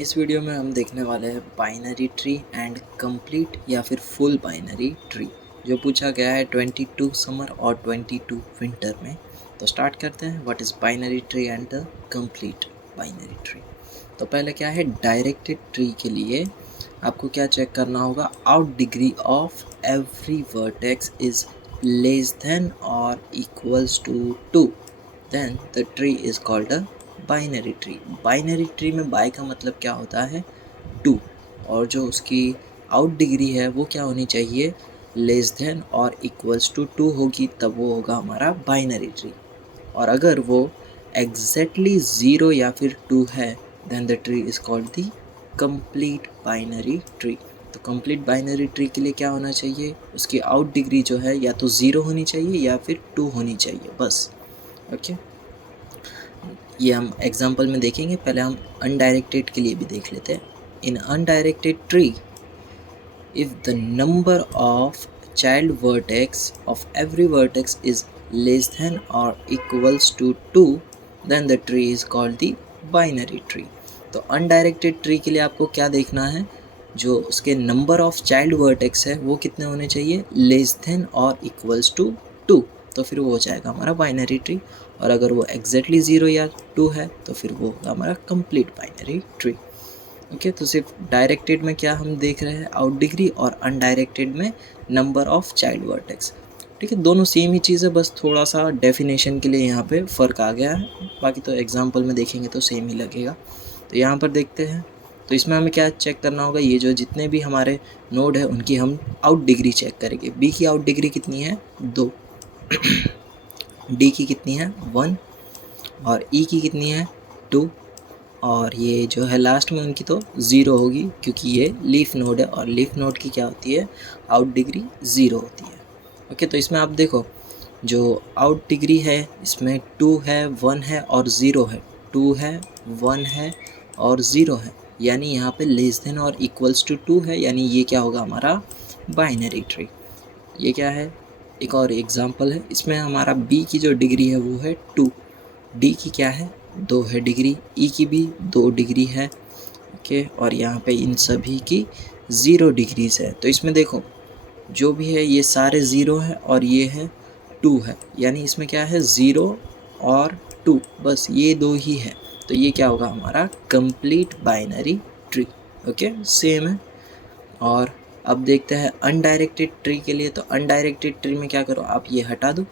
इस वीडियो में हम देखने वाले हैं बाइनरी ट्री एंड कंप्लीट या फिर फुल बाइनरी ट्री जो पूछा गया है 22 समर और 22 विंटर में। तो स्टार्ट करते हैं। What is binary tree and the complete binary tree. तो पहले क्या है, डायरेक्टेड ट्री के लिए आपको क्या चेक करना होगा, out degree of every vertex is less than और equals to 2, then the tree is called a binary tree. Binary tree में बाय का मतलब क्या होता है, 2, और जो उसकी आउट डिग्री है वो क्या होनी चाहिए, लेस देन और इक्वल्स टू 2 होगी, तब वो होगा हमारा बाइनरी ट्री। और अगर वो एग्जैक्टली 0 या फिर 2 है, then the tree is called the complete binary tree. तो कंप्लीट बाइनरी ट्री के लिए क्या होना चाहिए, उसकी आउट डिग्री जो है या तो 0 होनी चाहिए या फिर 2 होनी चाहिए, बस। ओके, ये हम एग्जाम्पल में देखेंगे। पहले हम अनडायरेक्टेड के लिए भी देख लेते हैं। In undirected tree, if the number of child vertex of every vertex is less than और equals to 2, then the tree is called the binary tree. तो अनडायरेक्टेड ट्री के लिए आपको क्या देखना है, जो उसके नंबर ऑफ चाइल्ड वर्टेक्स है वो कितने होने चाहिए, लेस देन और इक्वल्स टू 2, तो फिर वो हो जाएगा हमारा बाइनरी ट्री। और अगर वो एग्जैक्टली 0 या 2 है तो फिर वो होगा हमारा कंप्लीट बाइनरी ट्री। ओके, तो सिर्फ डायरेक्टेड में क्या हम देख रहे हैं, आउट डिग्री, और अनडायरेक्टेड में नंबर ऑफ चाइल्ड वर्टेक्स। ठीक है, दोनों सेम ही चीज़ है, बस थोड़ा सा डेफिनेशन के लिए यहाँ पे फ़र्क आ गया है, बाकी तो एग्जांपल में देखेंगे तो सेम ही लगेगा। तो यहाँ पर देखते हैं, तो इसमें हमें क्या चेक करना होगा, ये जो जितने भी हमारे नोड है उनकी हम आउट डिग्री चेक करेंगे। बी की आउट डिग्री कितनी है, 2, डी की कितनी है, 1, और ई की कितनी है, 2, और ये जो है लास्ट में उनकी तो 0 होगी, क्योंकि ये लीफ नोड है और लीफ नोड की क्या होती है, आउट डिग्री 0 होती है। ओके, तो इसमें आप देखो, जो आउट डिग्री है इसमें 2 है, 1 है और 0 है। 2 है, 1 है और 0 है, यानी यहाँ पे लेस देन और इक्वल्स टू 2 है, यानी ये क्या होगा हमारा बाइनरी ट्री। ये क्या है, एक और एग्जांपल है, इसमें हमारा बी की जो डिग्री है वो है 2, डी की क्या है, 2 है डिग्री, ई की भी 2 डिग्री है। ओके, और यहाँ पे इन सभी की 0 डिग्रीज है। तो इसमें देखो, जो भी है ये सारे 0 है और ये है 2 है, यानी इसमें क्या है, 0 और 2, बस ये दो ही है। तो ये क्या होगा हमारा complete binary tree. Okay, same है। और अब देखते हैं अनडायरेक्टेड ट्री के लिए। तो अनडायरेक्टेड ट्री में क्या करो, आप ये हटा दो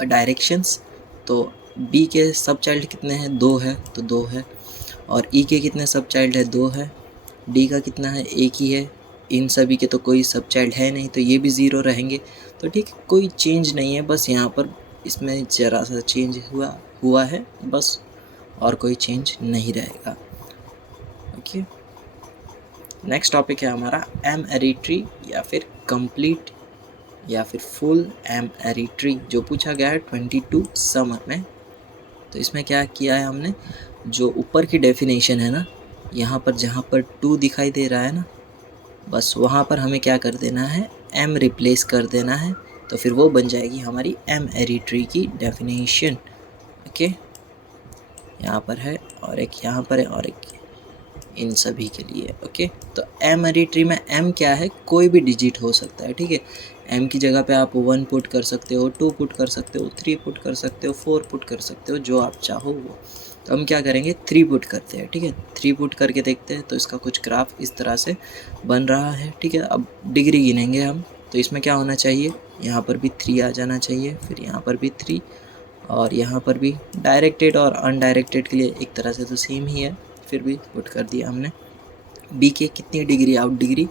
डायरेक्शंस। तो बी के सब चाइल्ड कितने हैं, 2 है, तो 2 है। और ई के कितने सब चाइल्ड है, 2 है। डी का कितना है, 1 ही है। इन सभी के तो कोई सब चाइल्ड है नहीं, तो ये भी 0 रहेंगे। तो ठीक, कोई चेंज नहीं है, बस यहाँ पर इसमें ज़रा सा चेंज हुआ है बस, और कोई चेंज नहीं रहेगा। ओके, नेक्स्ट टॉपिक है हमारा m-ary ट्री या फिर कंप्लीट या फिर फुल m-ary ट्री, जो पूछा गया है 22 समर में। तो इसमें क्या किया है हमने, जो ऊपर की डेफिनेशन है ना, यहाँ पर जहाँ पर 2 दिखाई दे रहा है ना, बस वहाँ पर हमें क्या कर देना है, m रिप्लेस कर देना है, तो फिर वो बन जाएगी हमारी m-ary ट्री की डेफिनेशन। ओके, यहाँ पर है और एक यहाँ पर है और एक इन सभी के लिए। ओके, तो m-ary ट्री में m क्या है, कोई भी डिजिट हो सकता है। ठीक है, m की जगह पे आप 1 पुट कर सकते हो, 2 पुट कर सकते हो, 3 पुट कर सकते हो, 4 पुट कर सकते हो, जो आप चाहो वो। तो हम क्या करेंगे, 3 पुट करते हैं। ठीक है, 3 पुट करके देखते हैं, तो इसका कुछ ग्राफ इस तरह से बन रहा है। ठीक है, अब डिग्री गिनेंगे हम। तो इसमें क्या होना चाहिए, यहाँ पर भी 3 आ जाना चाहिए, फिर यहाँ पर भी 3, और यहाँ पर भी। डायरेक्टेड और अनडायरेक्टेड के लिए एक तरह से तो सेम ही है, फिर भी पुट कर दिया हमने। बी की कितनी डिग्री, आउट डिग्री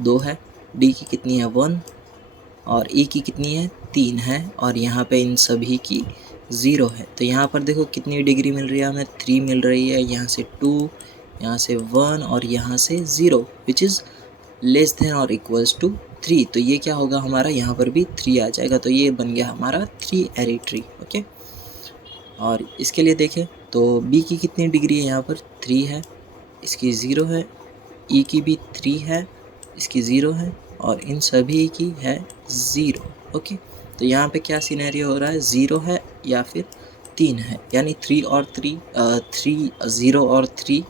2 है, डी की कितनी है, 1, और ई की कितनी है, 3 है, और यहाँ पे इन सभी की 0 है। तो यहाँ पर देखो कितनी डिग्री मिल रही है हमें, 3 मिल रही है, यहाँ से 2, यहाँ से 1 और यहाँ से 0, विच इज़ लेस देन और इक्वल्स टू 3। तो ये क्या होगा हमारा, यहाँ पर भी 3 आ जाएगा, तो ये बन गया हमारा 3-ary ट्री। ओके, और इसके लिए देखें तो बी की कितनी डिग्री है, यहाँ पर 3 है, इसकी 0 है, ई की भी 3 है, इसकी 0 है, और इन सभी की है 0। ओके, तो यहाँ पे क्या सिनेरियो हो रहा है, 0 है या फिर 3 है, यानी 3 और 3 3 0 और 3,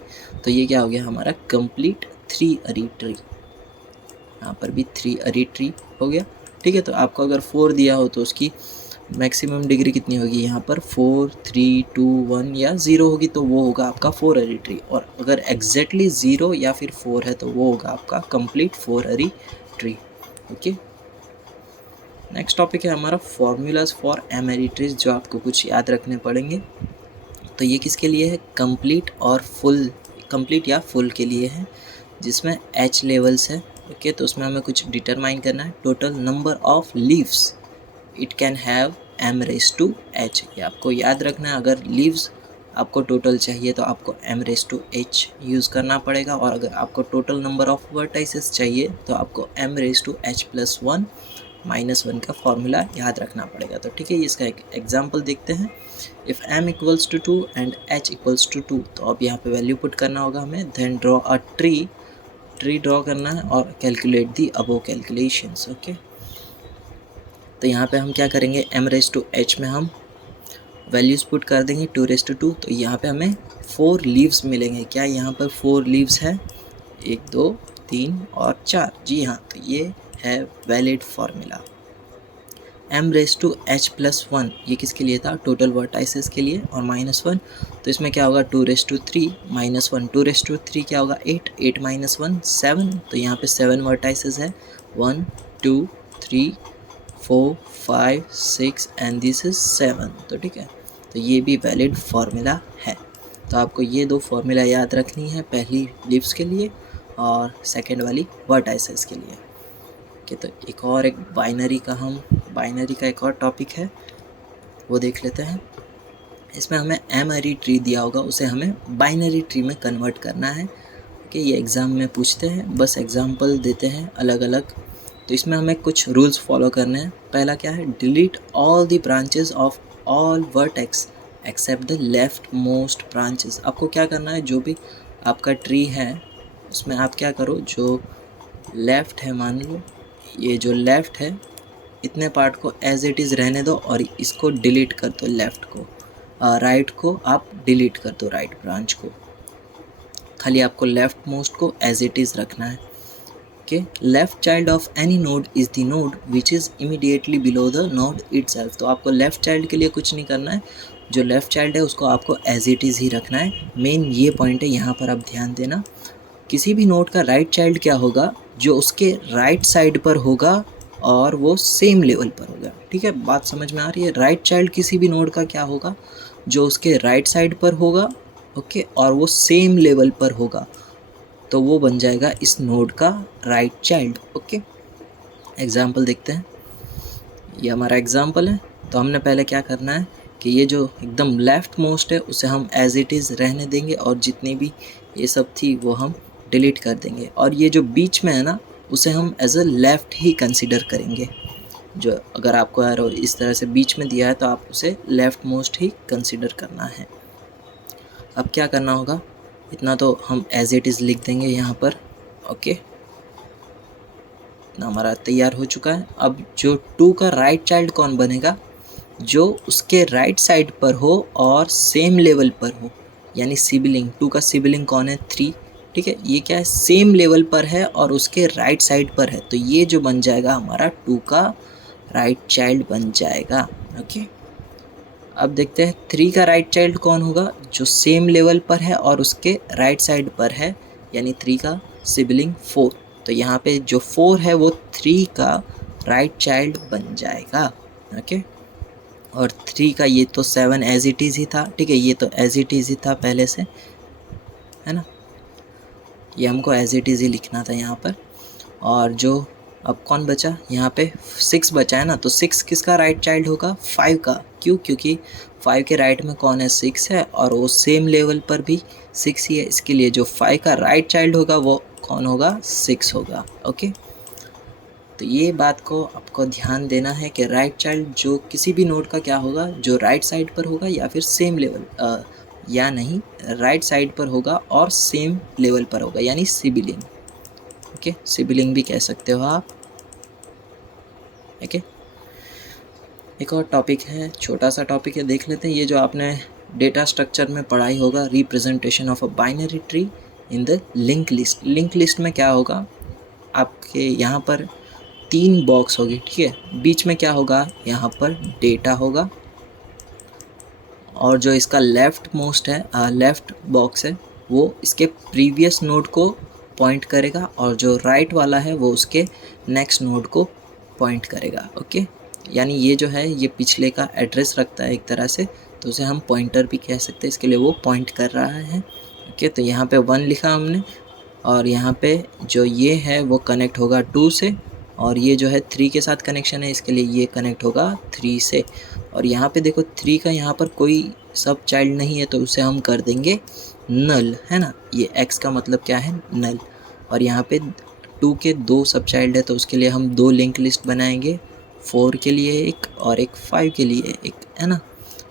तो ये क्या हो गया हमारा कंप्लीट 3-ary ट्री। यहाँ पर भी 3-ary ट्री हो गया। ठीक है, तो आपको अगर 4 दिया हो तो उसकी मैक्सिमम डिग्री कितनी होगी, यहाँ पर 4, 3, 2, 1 या 0 होगी, तो वो होगा आपका 4-ary ट्री। और अगर एग्जैक्टली 0 या फिर 4 है तो वो होगा आपका complete 4-ary tree. Okay, next topic है हमारा फॉर्मूलाज फॉर m-ary ट्रीज, जो आपको कुछ याद रखने पड़ेंगे। तो ये किसके लिए है, कंप्लीट और फुल, कंप्लीट या फुल के लिए है, जिसमें h लेवल्स है। ओके, तो उसमें हमें कुछ डिटरमाइन करना है। Total number of leaves it can have m⁻h, ये आपको याद रखना है। अगर लीव्स आपको टोटल चाहिए तो आपको m⁻h यूज़ करना पड़ेगा, और अगर आपको टोटल नंबर ऑफ वर्टाइसेस चाहिए तो आपको m⁻h+1 -1 का फॉर्मूला याद रखना पड़ेगा। तो ठीक है, इसका एक एग्जाम्पल देखते हैं। इफ़ m = 2 एंड h = 2, तो अब यहाँ पे वैल्यू पुट करना होगा हमें। Then draw a tree draw करना है और calculate the above calculations. Okay, तो यहाँ पे हम क्या करेंगे, m⁻h में हम वैल्यूज़ पुट कर देंगे 2/2। तो यहाँ पे हमें 4 लीव्स मिलेंगे। क्या यहाँ पर 4 लीव्स है, 1, 2, 3 और 4? जी हाँ, तो ये है वैलिड फार्मूला। m⁻h+1 ये किसके लिए था, टोटल वर्टाइसेस के लिए, और -1, तो इसमें क्या होगा 2/3 -1, 2/3 क्या होगा 8, 8 - 1 7, तो यहाँ पे 7 वर्टाइसेस है, 1 2 3 4 5 6 एंड दिस इज 7। तो ठीक है, तो ये भी वैलिड फार्मूला है। तो आपको ये दो फार्मूला याद रखनी है, पहली लीव्स के लिए और सेकंड वाली वर्टाइसेस के लिए। ओके, तो एक बाइनरी का एक और टॉपिक है, वो देख लेते हैं। इसमें हमें m⁻ary ट्री दिया होगा, उसे हमें बाइनरी ट्री में कन्वर्ट करना है। ओके, ये एग्ज़ाम में पूछते हैं, बस एग्जांपल देते हैं अलग अलग। तो इसमें हमें कुछ रूल्स फॉलो करने हैं। पहला क्या है, delete all the branches of all vertex except the left most branches. आपको क्या करना है, जो भी आपका ट्री है उसमें आप क्या करो, जो लेफ़्ट है, मान लो ये जो लेफ़्ट है, इतने पार्ट को एज इट इज़ रहने दो और इसको डिलीट कर दो, लेफ़्ट को। राइट को आप डिलीट कर दो, राइट ब्रांच को, खाली आपको लेफ़्ट मोस्ट को एज इट इज़ रखना है। Okay, left child of any node is the node which is immediately below the node itself. तो आपको लेफ़्ट चाइल्ड के लिए कुछ नहीं करना है, जो लेफ़्ट चाइल्ड है उसको आपको एज इट इज़ ही रखना है। मेन ये पॉइंट है, यहाँ पर आप ध्यान देना। किसी भी नोड का राइट चाइल्ड क्या होगा, जो उसके राइट साइड पर होगा और वो सेम लेवल पर होगा। ठीक है, बात समझ में आ रही है। राइट चाइल्ड किसी भी नोड का क्या होगा, जो उसके राइट साइड पर होगा, ओके, और वो सेम लेवल पर होगा, तो वो बन जाएगा इस नोड का राइट चाइल्ड। ओके, एग्जाम्पल देखते हैं। ये हमारा एग्जाम्पल है। तो हमने पहले क्या करना है कि ये जो एकदम लेफ़्ट मोस्ट है उसे हम एज इट इज़ रहने देंगे, और जितनी भी ये सब थी वो हम डिलीट कर देंगे, और ये जो बीच में है ना उसे हम एज अ लेफ़्ट ही कंसिडर करेंगे। जो अगर आपको एरो इस तरह से बीच में दिया है तो आप उसे लेफ़्ट मोस्ट ही कंसिडर करना है। अब क्या करना होगा, इतना तो हम एज इट इज़ लिख देंगे यहाँ पर। ओके, इतना हमारा तैयार हो चुका है। अब जो 2 का राइट चाइल्ड कौन बनेगा, जो उसके राइट साइड पर हो और सेम लेवल पर हो, यानी सिबलिंग। 2 का सिबलिंग कौन है, 3। ठीक है, ये क्या है, सेम लेवल पर है और उसके राइट साइड पर है, तो ये जो बन जाएगा हमारा 2 का राइट चाइल्ड बन जाएगा। ओके, अब देखते हैं 3 का राइट चाइल्ड कौन होगा, जो सेम लेवल पर है और उसके राइट साइड पर है, यानी 3 का सिबलिंग 4। तो यहाँ पे जो 4 है वो 3 का राइट चाइल्ड बन जाएगा। ओके, और 3 का ये तो 7 एज इट इज़ ही था। ठीक है, ये तो एज इट इज़ ही था पहले से, है ना, ये हमको एज इट इज़ ही लिखना था यहाँ पर। और जो अब कौन बचा, यहाँ पे 6 बचा है ना, तो 6 किसका राइट चाइल्ड होगा, 5 का। क्यों, क्योंकि 5 के राइट में कौन है, 6 है, और वो सेम लेवल पर भी 6 ही है, इसके लिए जो 5 का राइट चाइल्ड होगा वो कौन होगा, 6 होगा। ओके, तो ये बात को आपको ध्यान देना है कि राइट चाइल्ड जो किसी भी नोड का क्या होगा, जो राइट साइड पर होगा या फिर सेम लेवल या नहीं, राइट साइड पर होगा और सेम लेवल पर होगा, यानी सिबलिंग। ओके, सिबलिंग भी कह सकते हो आप। ओके, एक और टॉपिक है, छोटा सा टॉपिक है, देख लेते हैं। ये जो आपने डेटा स्ट्रक्चर में पढ़ाई होगा, representation of a binary tree, in the link list. Link list में क्या होगा, आपके यहाँ पर 3 बॉक्स होगी, ठीक है। बीच में क्या होगा, यहाँ पर डेटा होगा, और जो इसका लेफ़्ट मोस्ट है, लेफ़्ट बॉक्स है, वो इसके प्रीवियस नोड को पॉइंट करेगा, और जो राइट वाला है वो उसके नेक्स्ट नोड को पॉइंट करेगा। ओके, यानी ये जो है ये पिछले का एड्रेस रखता है एक तरह से, तो उसे हम पॉइंटर भी कह सकते हैं, इसके लिए वो पॉइंट कर रहा है। ओके, तो यहाँ पे 1 लिखा हमने, और यहाँ पे जो ये है वो कनेक्ट होगा 2 से, और ये जो है 3 के साथ कनेक्शन है, इसके लिए ये कनेक्ट होगा 3 से। और यहाँ पे देखो 3 का यहाँ पर कोई सब चाइल्ड नहीं है, तो उसे हम कर देंगे नल, है ना। ये x का मतलब क्या है, नल। और यहाँ पे 2 के 2 सब चाइल्ड है, तो उसके लिए हम 2 लिंक लिस्ट बनाएंगे, 4 के लिए एक और एक 5 के लिए एक, है ना।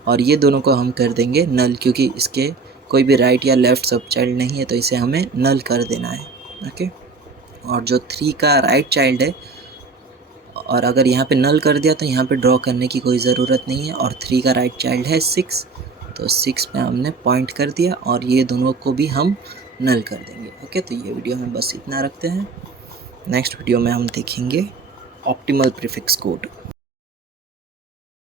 और ये दोनों को हम कर देंगे नल, क्योंकि इसके कोई भी राइट या लेफ़्ट सब चाइल्ड नहीं है, तो इसे हमें नल कर देना है। ओके, और जो 3 का राइट चाइल्ड है, और अगर यहाँ पे नल कर दिया तो यहाँ पे ड्रॉ करने की कोई ज़रूरत नहीं है। और 3 का राइट चाइल्ड है 6, तो 6 पे हमने पॉइंट कर दिया, और ये दोनों को भी हम नल कर देंगे। ओके, तो ये वीडियो में बस इतना रखते हैं। नेक्स्ट वीडियो में हम देखेंगे ऑप्टिमल प्रीफिक्स कोड।